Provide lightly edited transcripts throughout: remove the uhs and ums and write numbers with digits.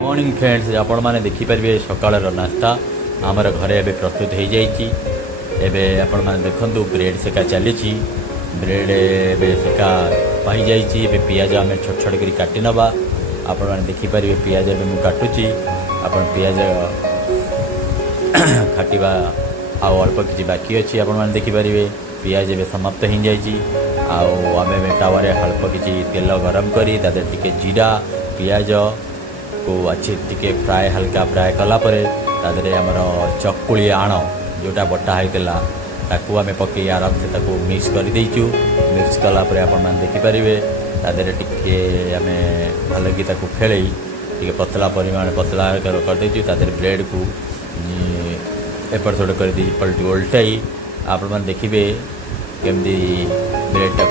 Morning friends आपण मैंने देखिपारे सकाल नास्ता आमर घरे एवं प्रस्तुत हो जाइए। आपण मैंने देखु ब्रेड सेका चली ब्रेड ए सेका पाई जाइए। पियाज आम छोट छोट कर काटी नवा। आपण मैंने देखिपारे पियाज एवं काटुची। आप पियाज काटा आउ अल्प किसी बाकी अच्छी। आपण मैंने देखिपारे पियाज एवं समाप्त हो जाइए। आम टावर अल्प किसी तेल गरम करी टे जीरा पियाज को अच्छे टिके फ्राए हल्का फ्राए कलापर आमर चकुली आण जोटा बटा होता ताकू आम पकई आराम से ताकू मिक्स कर देचु। मिक्स कलापर आपण देखिपारे टे आम भल कि खेल टे पतला परिमाण पतला कर देचु। ब्रेड को एपट सेपट कर पलटी उल्टाई आपण मैंने देखिए केमती ब्रेड टाक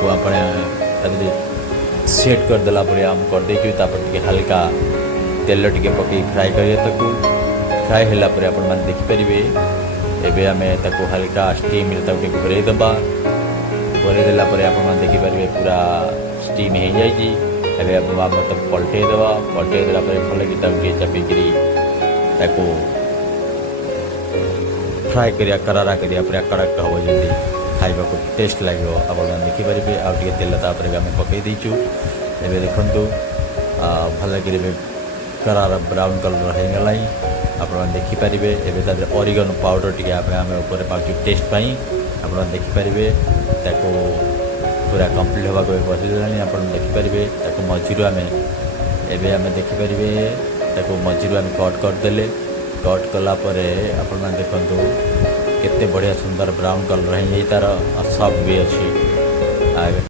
सेट करदेला आम कर देचु। टे हल्का तेल टिके पकई फ्राए कर फ्राए होगापर आप देखिपारे एवं आम हल्का स्टीम घोरे दबा। घोरे देलापर आप देखिपारे पूरा स्टीम हो जाए। आम पलटे दबा। पलटे देलापर भल कि चापिकी फ्राए करिया करारा करिया पूरा कड़क हम जमी खाइबा को टेस्ट लगे। आप देखिपारे आउ तेल तापर आम पकई देचु। एवं देखु भल कि करारा ब्राउन कलर हो गला। आप देखिपारे एवं ऑरिगन पाउडर टी आम ऊपर पाचु टेस्ट पाई। आप देखिपारे पूरा कंप्लीट होगा बसला। आप देखिपारे मझीरु आम एवं देखिपारे मझीरु आम कट करदे। कट कलापर आप देखु केते बढ़िया सुंदर ब्राउन कलर हो तार सफ्ट भी अच्छी।